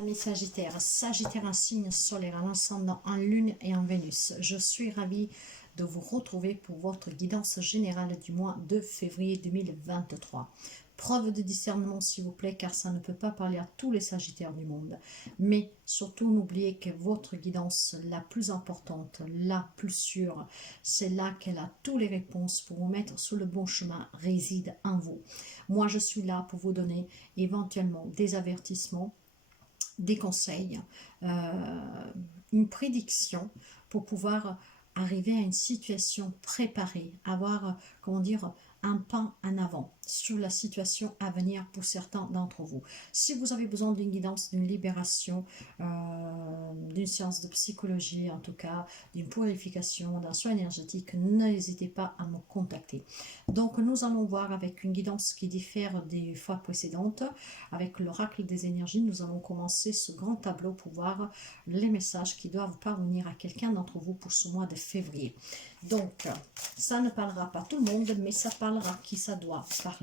Amis Sagittaire, Sagittaire un signe solaire, en ascendant en Lune et en Vénus. Je suis ravie de vous retrouver pour votre guidance générale du mois de février 2023. Preuve de discernement s'il vous plaît, car ça ne peut pas parler à tous les Sagittaires du monde. Mais surtout, n'oubliez que votre guidance la plus importante, la plus sûre, c'est là qu'elle a toutes les réponses pour vous mettre sur le bon chemin, réside en vous. Moi, je suis là pour vous donner éventuellement des avertissements, des conseils, une prédiction pour pouvoir arriver à une situation préparée, avoir, comment dire, un pas en avant sur la situation à venir pour certains d'entre vous. Si vous avez besoin d'une guidance, d'une libération, d'une séance de psychologie, en tout cas, d'une purification, d'un soin énergétique, n'hésitez pas à me contacter. Donc, nous allons voir avec une guidance qui diffère des fois précédentes. Avec l'oracle des énergies, nous allons commencer ce grand tableau pour voir les messages qui doivent parvenir à quelqu'un d'entre vous pour ce mois de février. Donc, ça ne parlera pas tout le monde, mais ça parlera qui ça doit parler.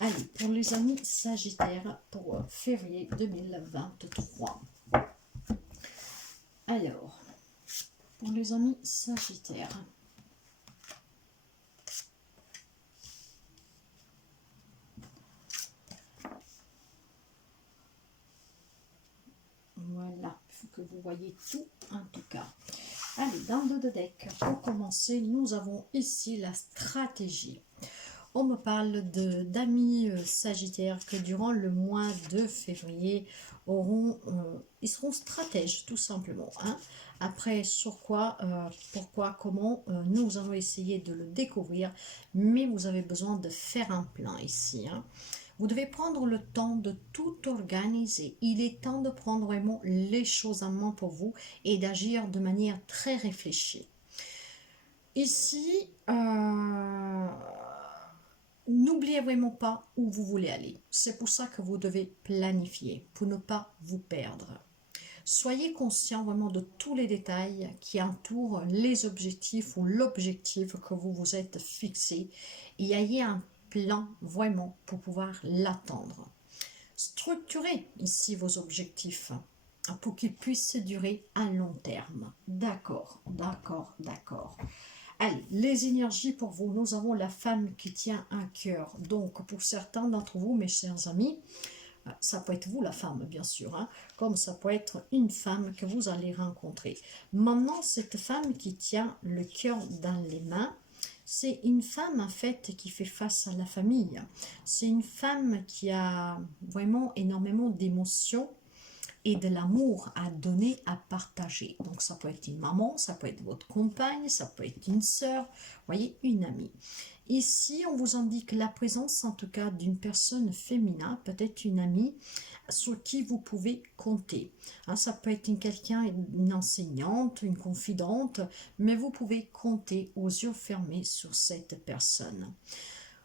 Allez, pour les amis Sagittaires, pour février 2023. Alors, pour les amis Sagittaires, voilà, il faut que vous voyez tout en tout cas. Allez, dans le dos de deck, pour commencer, nous avons ici la stratégie. On me parle d'amis sagittaires que durant le mois de février, ils seront stratèges tout simplement. Hein. Après, sur quoi, pourquoi, comment, nous allons essayer de le découvrir, mais vous avez besoin de faire un plan ici. Hein. Vous devez prendre le temps de tout organiser. Il est temps de prendre vraiment les choses en main pour vous et d'agir de manière très réfléchie. Ici, n'oubliez vraiment pas où vous voulez aller. C'est pour ça que vous devez planifier, pour ne pas vous perdre. Soyez conscient vraiment de tous les détails qui entourent les objectifs ou l'objectif que vous vous êtes fixé et ayez un plan vraiment pour pouvoir l'atteindre. Structurez ici vos objectifs pour qu'ils puissent durer à long terme. D'accord, d'accord, d'accord. Allez, les énergies pour vous. Nous avons la femme qui tient un cœur. Donc, pour certains d'entre vous, mes chers amis, ça peut être vous la femme, bien sûr, hein, comme ça peut être une femme que vous allez rencontrer. Maintenant, cette femme qui tient le cœur dans les mains, c'est une femme en fait qui fait face à la famille. C'est une femme qui a vraiment énormément d'émotions et de l'amour à donner, à partager. Donc ça peut être une maman, ça peut être votre compagne, ça peut être une sœur, voyez, une amie. Ici, on vous indique la présence en tout cas d'une personne féminin, peut-être une amie sur qui vous pouvez compter. Hein, ça peut être quelqu'un, une enseignante, une confidente, mais vous pouvez compter aux yeux fermés sur cette personne.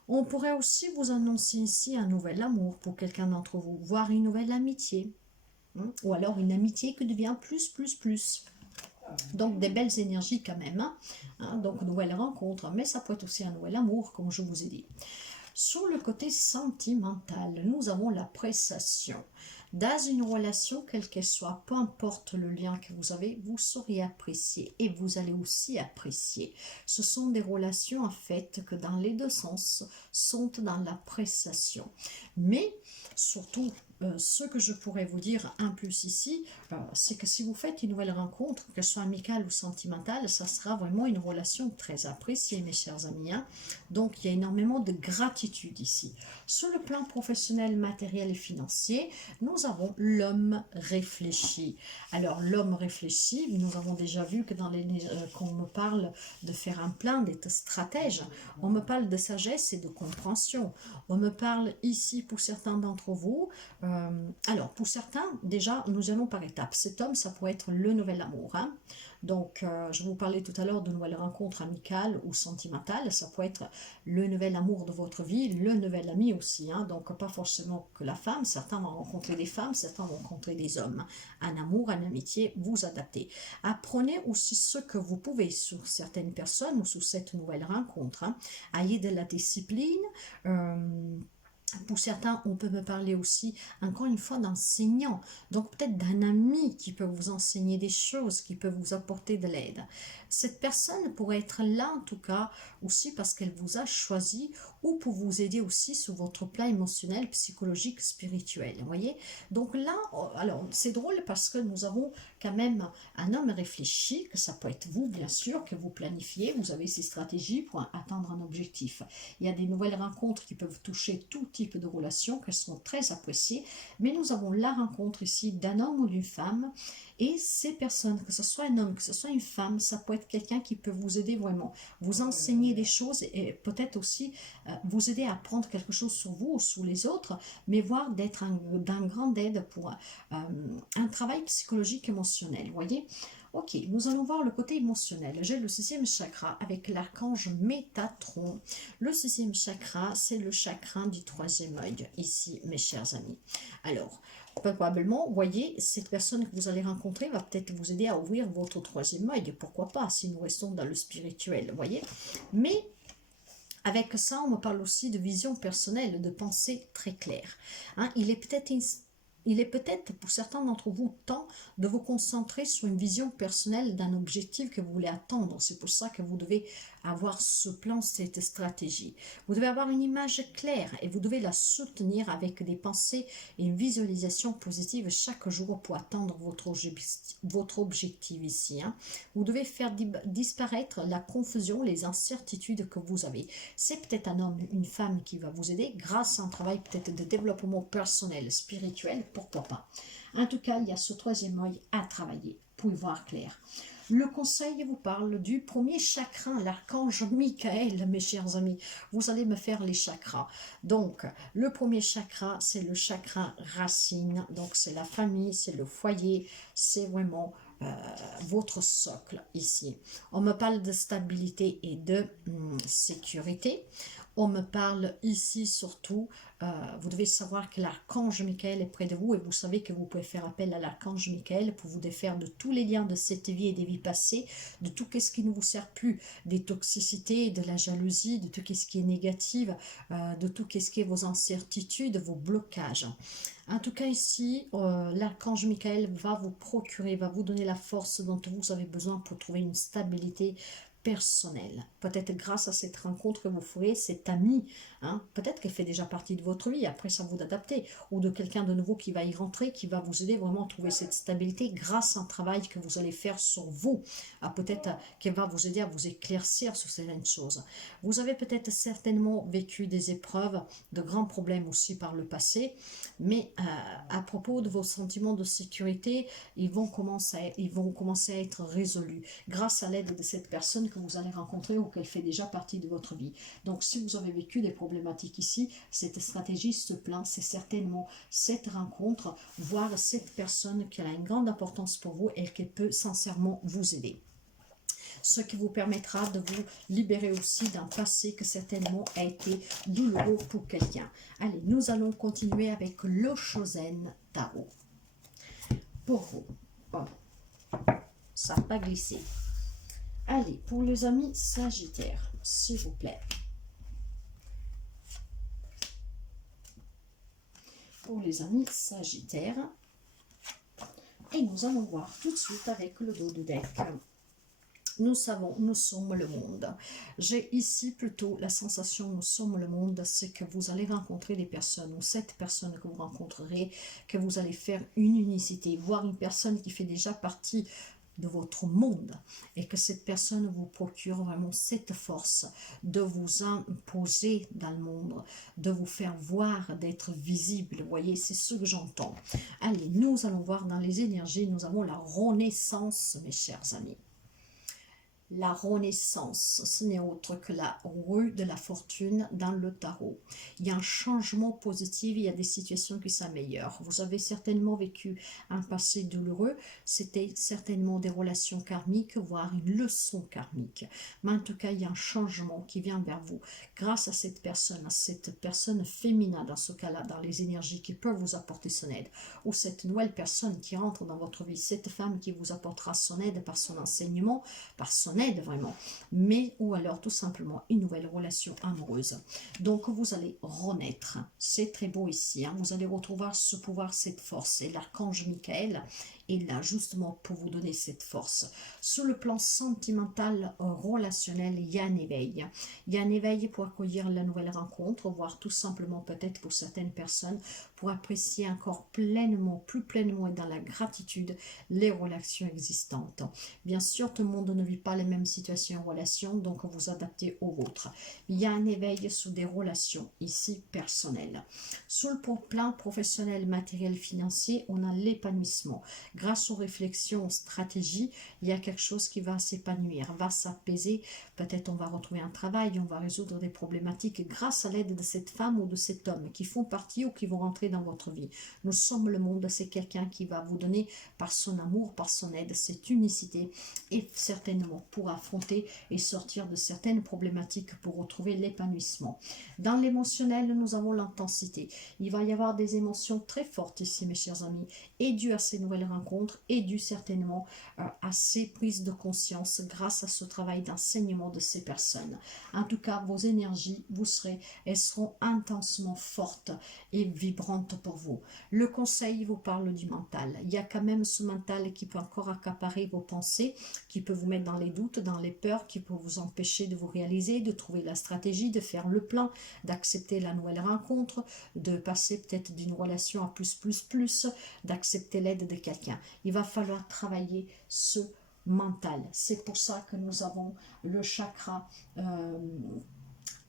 On pourrait aussi vous annoncer ici un nouvel amour pour quelqu'un d'entre vous, voire une nouvelle amitié. Ou alors une amitié qui devient plus. Donc des belles énergies quand même. Hein. Donc nouvelle rencontre, mais ça peut être aussi un nouvel amour, comme je vous ai dit. Sur le côté sentimental, nous avons la prestation. Dans une relation, quelle qu'elle soit, peu importe le lien que vous avez, vous saurez apprécier et vous allez aussi apprécier. Ce sont des relations en fait que dans les deux sens sont dans la prestation. Mais surtout, ce que je pourrais vous dire en plus ici, c'est que si vous faites une nouvelle rencontre, que ce soit amicale ou sentimentale, ça sera vraiment une relation très appréciée, mes chers amis. Hein. Donc, il y a énormément de gratitude ici. Sur le plan professionnel, matériel et financier, nous avons l'homme réfléchi. Alors, l'homme réfléchi, nous avons déjà vu que dans qu'on me parle de faire un plan, d'être stratège, on me parle de sagesse et de compréhension. On me parle ici, pour certains d'entre vous, alors, pour certains, déjà, nous allons par étapes. Cet homme, ça pourrait être le nouvel amour. Hein. Donc, je vous parlais tout à l'heure de nouvelles rencontres amicales ou sentimentales. Ça peut être le nouvel amour de votre vie, le nouvel ami aussi. Hein. Donc, pas forcément que la femme. Certains vont rencontrer des femmes, certains vont rencontrer des hommes. Un amour, une amitié, vous adaptez. Apprenez aussi ce que vous pouvez sur certaines personnes ou sur cette nouvelle rencontre. Hein. Ayez de la discipline. Pour certains, on peut me parler aussi, encore une fois, d'enseignants. Donc peut-être d'un ami qui peut vous enseigner des choses, qui peut vous apporter de l'aide. Cette personne pourrait être là, en tout cas, aussi parce qu'elle vous a choisi ou pour vous aider aussi sur votre plan émotionnel, psychologique, spirituel. Vous voyez? Donc là, alors c'est drôle parce que nous avons quand même un homme réfléchi, que ça peut être vous, bien sûr, que vous planifiez, vous avez ces stratégies pour atteindre un objectif. Il y a des nouvelles rencontres qui peuvent toucher tout type de relations, qu'elles sont très appréciées, mais nous avons la rencontre ici d'un homme ou d'une femme, et ces personnes, que ce soit un homme, que ce soit une femme, ça peut être quelqu'un qui peut vous aider vraiment, vous enseigner des choses et peut-être aussi vous aider à apprendre quelque chose sur vous ou sur les autres, mais voir d'être d'un grand aide pour un travail psychologique émotionnel, vous voyez. Ok, nous allons voir le côté émotionnel. J'ai le sixième chakra avec l'archange Métatron. Le sixième chakra, c'est le chakra du troisième œil, ici, mes chers amis. Alors, probablement, voyez, cette personne que vous allez rencontrer va peut-être vous aider à ouvrir votre troisième œil. Pourquoi pas, si nous restons dans le spirituel, voyez. Mais avec ça, on me parle aussi de vision personnelle, de pensée très claire. Hein, il est peut-être pour certains d'entre vous temps de vous concentrer sur une vision personnelle d'un objectif que vous voulez atteindre. C'est pour ça que vous devez avoir ce plan, cette stratégie. Vous devez avoir une image claire et vous devez la soutenir avec des pensées et une visualisation positive chaque jour pour atteindre votre objectif ici. Hein. Vous devez faire disparaître la confusion, les incertitudes que vous avez. C'est peut-être un homme, une femme qui va vous aider grâce à un travail peut-être de développement personnel, spirituel, pourquoi pas. En tout cas, il y a ce troisième œil à travailler pour y voir clair. Le conseil vous parle du premier chakra, l'archange Michael, mes chers amis. Vous allez me faire les chakras. Donc, le premier chakra, c'est le chakra racine. Donc, c'est la famille, c'est le foyer, c'est vraiment votre socle ici. On me parle de stabilité et de sécurité. On me parle ici surtout, vous devez savoir que l'archange Michael est près de vous et vous savez que vous pouvez faire appel à l'archange Michael pour vous défaire de tous les liens de cette vie et des vies passées, de tout ce qui ne vous sert plus, des toxicités, de la jalousie, de tout ce qui est négatif, de tout ce qui est vos incertitudes, vos blocages. En tout cas ici, l'archange Michael va vous procurer, va vous donner la force dont vous avez besoin pour trouver une stabilité personnelle. Peut-être grâce à cette rencontre que vous ferez, cet ami, hein, peut-être qu'elle fait déjà partie de votre vie, après ça vous d'adapter, ou de quelqu'un de nouveau qui va y rentrer, qui va vous aider vraiment à trouver cette stabilité grâce à un travail que vous allez faire sur vous, peut-être qu'elle va vous aider à vous éclaircir sur certaines choses. Vous avez peut-être certainement vécu des épreuves, de grands problèmes aussi par le passé, mais à propos de vos sentiments de sécurité, ils vont commencer à être résolus grâce à l'aide de cette personne que vous allez rencontrer ou qu'elle fait déjà partie de votre vie. Donc si vous avez vécu des problématiques ici, cette stratégie, ce plan, c'est certainement cette rencontre, voire cette personne qui a une grande importance pour vous et qui peut sincèrement vous aider. Ce qui vous permettra de vous libérer aussi d'un passé que certainement a été douloureux pour quelqu'un. Allez, nous allons continuer avec le Chosen Tarot. Pour vous, oh, ça n'a pas glissé. Allez, pour les amis Sagittaires, s'il vous plaît. Pour les amis Sagittaires. Et nous allons voir tout de suite avec le dos du deck. Nous savons, nous sommes le monde. J'ai ici plutôt la sensation, nous sommes le monde, c'est que vous allez rencontrer des personnes, ou cette personne que vous rencontrerez, que vous allez faire une unicité, voire une personne qui fait déjà partie de votre monde, et que cette personne vous procure vraiment cette force de vous imposer dans le monde, de vous faire voir, d'être visible. Vous voyez, c'est ce que j'entends. Allez, nous allons voir dans les énergies, nous avons la renaissance, mes chers amis. La renaissance, ce n'est autre que la roue de la fortune dans le tarot. Il y a un changement positif, il y a des situations qui s'améliorent. Vous avez certainement vécu un passé douloureux, c'était certainement des relations karmiques, voire une leçon karmique. Mais en tout cas, il y a un changement qui vient vers vous grâce à cette personne féminine dans ce cas-là, dans les énergies qui peuvent vous apporter son aide, ou cette nouvelle personne qui rentre dans votre vie, cette femme qui vous apportera son aide par son enseignement, par son personne aide vraiment, mais ou alors tout simplement une nouvelle relation amoureuse. Donc vous allez renaître, c'est très beau ici, hein. Vous allez retrouver ce pouvoir, cette force, et l'archange Michael est là justement pour vous donner cette force. Sur le plan sentimental, relationnel, il y a un éveil. Il y a un éveil pour accueillir la nouvelle rencontre, voire tout simplement peut-être pour certaines personnes, pour apprécier encore pleinement, plus pleinement et dans la gratitude, les relations existantes. Bien sûr, tout le monde ne vit pas les mêmes situations en relation, donc vous adaptez aux vôtres. Il y a un éveil sur des relations ici personnelles. Sur le plan professionnel, matériel, financier, on a l'épanouissement. Grâce aux réflexions, aux stratégies, il y a quelque chose qui va s'épanouir, va s'apaiser. Peut-être on va retrouver un travail, on va résoudre des problématiques grâce à l'aide de cette femme ou de cet homme qui font partie ou qui vont rentrer dans votre vie. Nous sommes le monde, c'est quelqu'un qui va vous donner par son amour, par son aide, cette unicité et certainement pour affronter et sortir de certaines problématiques pour retrouver l'épanouissement. Dans l'émotionnel, nous avons l'intensité. Il va y avoir des émotions très fortes ici, mes chers amis, et dû à ces nouvelles rencontres, et dû certainement à ces prises de conscience grâce à ce travail d'enseignement de ces personnes. En tout cas, vos énergies, elles seront intensement fortes et vibrantes pour vous. Le conseil vous parle du mental. Il y a quand même ce mental qui peut encore accaparer vos pensées, qui peut vous mettre dans les doutes, dans les peurs, qui peut vous empêcher de vous réaliser, de trouver la stratégie, de faire le plan, d'accepter la nouvelle rencontre, de passer peut-être d'une relation à plus, d'accepter l'aide de quelqu'un. Il va falloir travailler ce mental. C'est pour ça que nous avons le chakra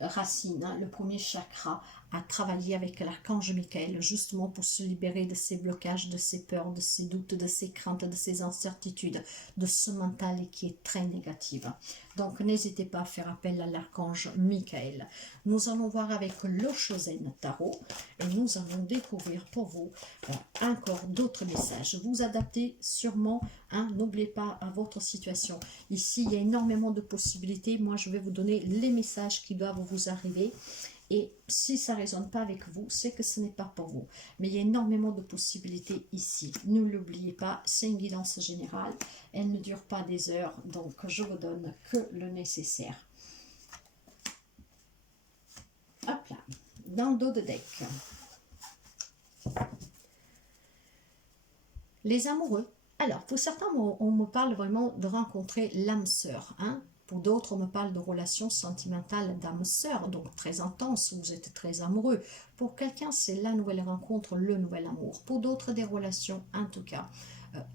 racine, hein, le premier chakra, à travailler avec l'archange Michael, justement pour se libérer de ces blocages, de ces peurs, de ces doutes, de ces craintes, de ces incertitudes, de ce mental qui est très négatif. Donc n'hésitez pas à faire appel à l'archange Michael. Nous allons voir avec le Chosen Tarot et nous allons découvrir pour vous encore d'autres messages. Vous adaptez sûrement, hein, n'oubliez pas à votre situation. Ici, il y a énormément de possibilités. Moi, je vais vous donner les messages qui doivent vous arriver. Et si ça ne résonne pas avec vous, c'est que ce n'est pas pour vous. Mais il y a énormément de possibilités ici. Ne l'oubliez pas, c'est une guidance générale. Elle ne dure pas des heures, donc je vous donne que le nécessaire. Hop là, dans le dos de deck. Les amoureux. Alors, pour certains, on me parle vraiment de rencontrer l'âme sœur, hein. Pour d'autres, on me parle de relations sentimentales d'âme sœur, donc très intenses, vous êtes très amoureux. Pour quelqu'un, c'est la nouvelle rencontre, le nouvel amour. Pour d'autres, des relations, en tout cas,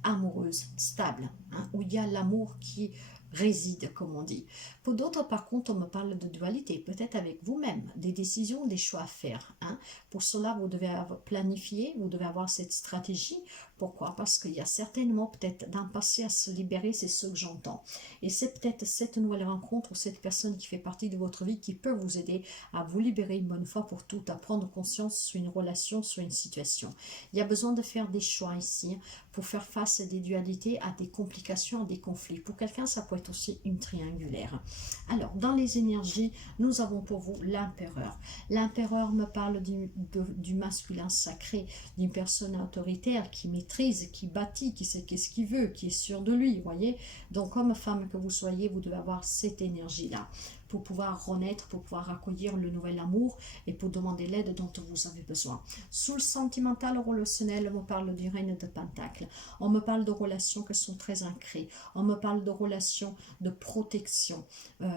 amoureuses, stables, hein, où il y a l'amour qui réside, comme on dit. Pour d'autres, par contre, on me parle de dualité, peut-être avec vous-même, des décisions, des choix à faire, hein. Pour cela, vous devez planifier, vous devez avoir cette stratégie. Pourquoi? Parce qu'il y a certainement peut-être d'un passé à se libérer, c'est ce que j'entends. Et c'est peut-être cette nouvelle rencontre ou cette personne qui fait partie de votre vie qui peut vous aider à vous libérer une bonne fois pour toutes, à prendre conscience sur une relation, sur une situation. Il y a besoin de faire des choix ici pour faire face à des dualités, à des complications, à des conflits. Pour quelqu'un, ça peut être aussi une triangulaire. Alors, dans les énergies, nous avons pour vous l'empereur. L'empereur me parle du masculin sacré, d'une personne autoritaire qui maîtrise, qui bâtit, qui sait qu'est-ce qu'il veut, qui est sûr de lui, voyez. Donc, comme femme que vous soyez, vous devez avoir cette énergie-là pour pouvoir renaître, pour pouvoir accueillir le nouvel amour et pour demander l'aide dont vous avez besoin. Sous le sentimental relationnel, on me parle du règne de Pentacle. On me parle de relations qui sont très ancrées. On me parle de relations de protection,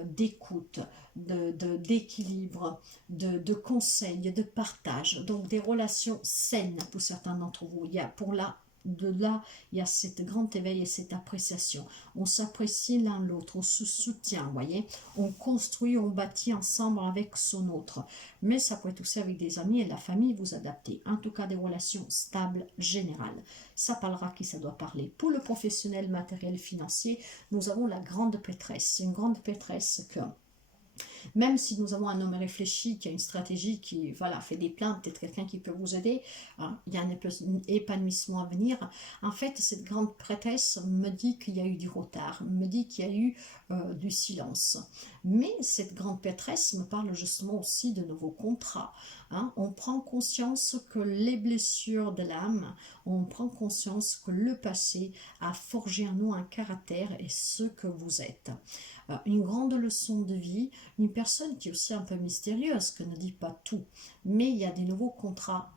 d'écoute, d'équilibre, de conseils, de partage. Donc des relations saines pour certains d'entre vous. Il y a il y a cette grande éveil et cette appréciation. On s'apprécie l'un l'autre, on se soutient, vous voyez. On construit, on bâtit ensemble avec son autre. Mais ça peut être aussi avec des amis et la famille, vous adaptez. En tout cas, des relations stables, générales. Ça parlera qui ça doit parler. Pour le professionnel, matériel, financier, nous avons la grande prêtresse. C'est une grande prêtresse que... Même si nous avons un homme réfléchi, qui a une stratégie, qui voilà, fait des plans, peut-être quelqu'un qui peut vous aider, hein, il y a un épanouissement à venir. En fait, cette grande prêtresse me dit qu'il y a eu du retard, me dit qu'il y a eu du silence, Mais cette grande prêtresse me parle justement aussi de nouveaux contrats. Hein. On prend conscience que les blessures de l'âme, on prend conscience que le passé a forgé en nous un caractère et ce que vous êtes. Une grande leçon de vie, une personne qui est aussi un peu mystérieuse, qui ne dit pas tout, mais il y a des nouveaux contrats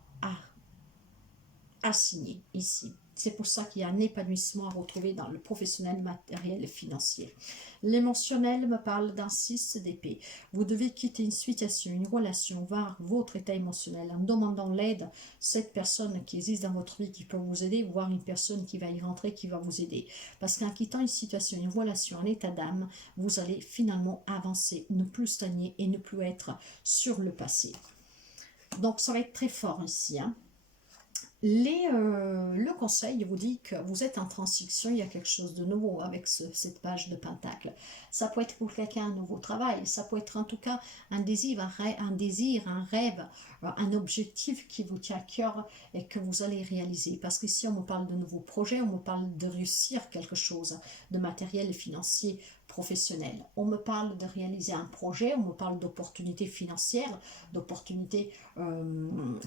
à signer ici. C'est pour ça qu'il y a un épanouissement à retrouver dans le professionnel, matériel et financier. L'émotionnel me parle d'un 6 d'épée. Vous devez quitter une situation, une relation, voir votre état émotionnel en demandant l'aide. Cette personne qui existe dans votre vie qui peut vous aider, voire une personne qui va y rentrer, qui va vous aider. Parce qu'en quittant une situation, une relation, un état d'âme, vous allez finalement avancer, ne plus stagner et ne plus être sur le passé. Donc ça va être très fort ici, hein. Le conseil vous dit que vous êtes en transition, il y a quelque chose de nouveau avec cette page de Pentacle. Ça peut être pour quelqu'un un nouveau travail, ça peut être en tout cas un désir, un rêve, un objectif qui vous tient à cœur et que vous allez réaliser. Parce qu'ici on me parle de nouveaux projets, on me parle de réussir quelque chose, de matériel et financier professionnel. On me parle de réaliser un projet, on me parle d'opportunités financières, d'opportunités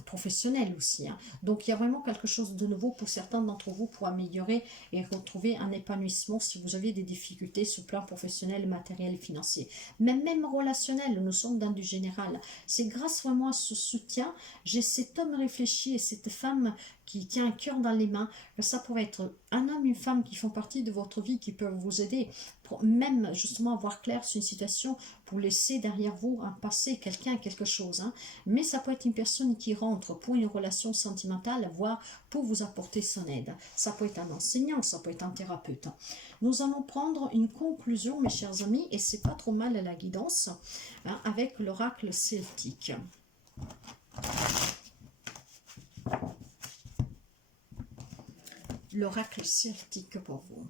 professionnelles aussi, hein. Donc il y a vraiment quelque chose de nouveau pour certains d'entre vous pour améliorer et retrouver un épanouissement si vous avez des difficultés sur le plan professionnel, matériel et financier. Mais même relationnel, nous sommes dans du général. C'est grâce vraiment à ce soutien, j'ai cet homme réfléchi et cette femme qui tient un cœur dans les mains. Ça pourrait être un homme, une femme qui font partie de votre vie, qui peuvent vous aider pour même justement avoir clair sur une situation, pour laisser derrière vous un passé, quelqu'un, quelque chose, hein. Mais ça peut être une personne qui rentre pour une relation sentimentale, voire pour vous apporter son aide. Ça peut être un enseignant, ça peut être un thérapeute. Nous allons prendre une conclusion, mes chers amis, et c'est pas trop mal à la guidance, hein, avec l'oracle celtique. L'oracle celtique pour vous.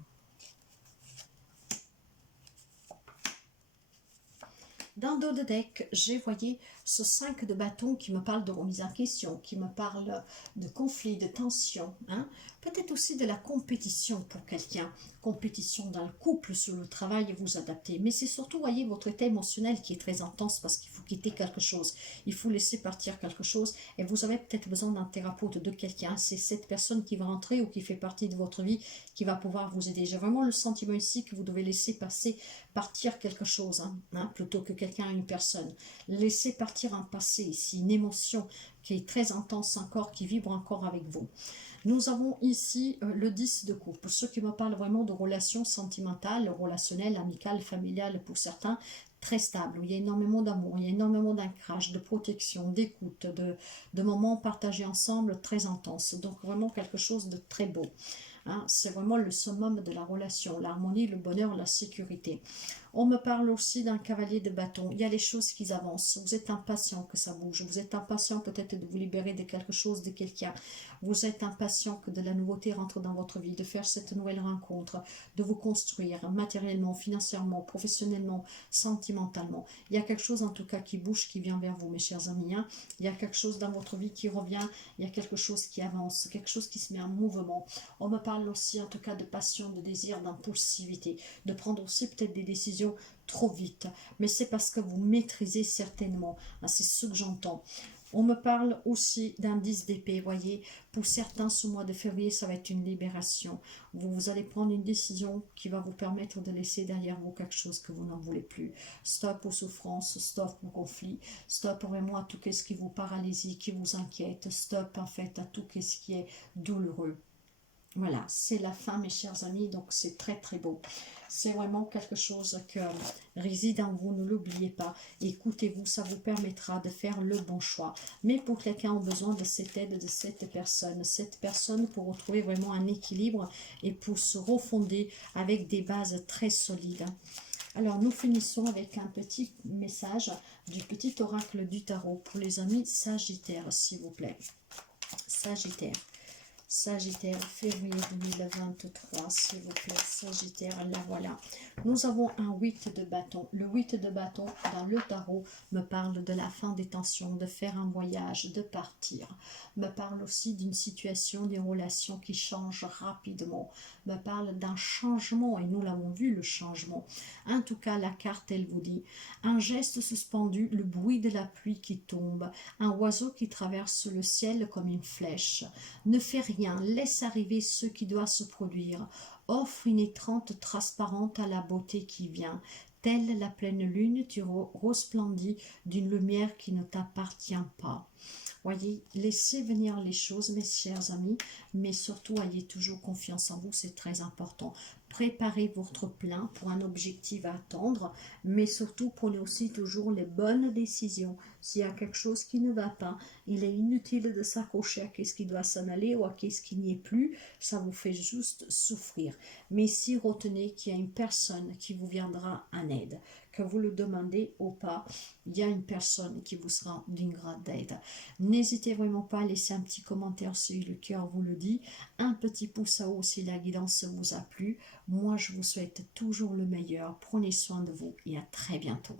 Dans le dos de deck, j'ai voyé ce 5 de bâton qui me parle de remise en question, qui me parle de conflit, de tension, hein. Peut-être aussi de la compétition pour quelqu'un, compétition dans le couple, sur le travail et vous adapter. Mais c'est surtout, voyez, votre état émotionnel qui est très intense parce qu'il faut quitter quelque chose, il faut laisser partir quelque chose et vous avez peut-être besoin d'un thérapeute, de quelqu'un. C'est cette personne qui va rentrer ou qui fait partie de votre vie qui va pouvoir vous aider. J'ai vraiment le sentiment ici que vous devez laisser partir quelque chose, hein, plutôt que quelqu'un, une personne. Laissez partir un passé ici, une émotion qui est très intense encore, qui vibre encore avec vous. Nous avons ici le 10 de coupe. Pour ceux qui me parlent vraiment de relations sentimentales, relationnelles, amicales, familiales pour certains, très stable, où il y a énormément d'amour, il y a énormément d'ancrage, de protection, d'écoute, de moments partagés ensemble très intenses. Donc vraiment quelque chose de très beau. Hein, c'est vraiment le summum de la relation, l'harmonie, le bonheur, la sécurité. On me parle aussi d'un cavalier de bâton. Il y a les choses qui avancent. Vous êtes impatient que ça bouge. Vous êtes impatient peut-être de vous libérer de quelque chose, de quelqu'un. Vous êtes impatient que de la nouveauté rentre dans votre vie, de faire cette nouvelle rencontre, de vous construire matériellement, financièrement, professionnellement, sentimentalement. Il y a quelque chose en tout cas qui bouge, qui vient vers vous, mes chers amis, hein. Il y a quelque chose dans votre vie qui revient. Il y a quelque chose qui avance, quelque chose qui se met en mouvement. On me parle aussi en tout cas de passion, de désir, d'impulsivité, de prendre aussi peut-être des décisions trop vite, mais c'est parce que vous maîtrisez certainement, hein, c'est ce que j'entends. On me parle aussi d'un 10 d'épée, voyez, pour certains ce mois de février ça va être une libération, vous allez prendre une décision qui va vous permettre de laisser derrière vous quelque chose que vous n'en voulez plus. Stop aux souffrances, stop au conflit, stop vraiment à tout ce qui vous paralyse, qui vous inquiète, stop en fait à tout ce qui est douloureux. Voilà, c'est la fin, mes chers amis, donc c'est très très beau. C'est vraiment quelque chose que réside en vous, ne l'oubliez pas. Écoutez-vous, ça vous permettra de faire le bon choix. Mais pour quelqu'un a besoin de cette aide, de cette personne pour retrouver vraiment un équilibre et pour se refonder avec des bases très solides. Alors, nous finissons avec un petit message du petit oracle du tarot pour les amis Sagittaires, s'il vous plaît. Sagittaire. Sagittaire, février 2023, s'il vous plaît, Sagittaire, là voilà. Nous avons un 8 de bâton. Le 8 de bâton dans le tarot me parle de la fin des tensions, de faire un voyage, de partir. Me parle aussi d'une situation, d'une relation qui change rapidement. Me parle d'un changement, et nous l'avons vu, le changement. En tout cas, la carte, elle vous dit, un geste suspendu, le bruit de la pluie qui tombe, un oiseau qui traverse le ciel comme une flèche. Ne fais rien, laisse arriver ce qui doit se produire. Offre une étreinte transparente à la beauté qui vient. Telle la pleine lune, tu resplendis d'une lumière qui ne t'appartient pas. Voyez, laissez venir les choses, mes chers amis, mais surtout ayez toujours confiance en vous, c'est très important. Préparez votre plan pour un objectif à atteindre, mais surtout prenez aussi toujours les bonnes décisions. S'il y a quelque chose qui ne va pas, il est inutile de s'accrocher à ce qui doit s'en aller ou à ce qui n'y est plus, ça vous fait juste souffrir. Mais si retenez qu'il y a une personne qui vous viendra en aide, que vous le demandez ou pas, il y a une personne qui vous sera d'une grande aide. N'hésitez vraiment pas à laisser un petit commentaire si le cœur vous le dit, un petit pouce à haut si la guidance vous a plu. Moi, je vous souhaite toujours le meilleur. Prenez soin de vous et à très bientôt.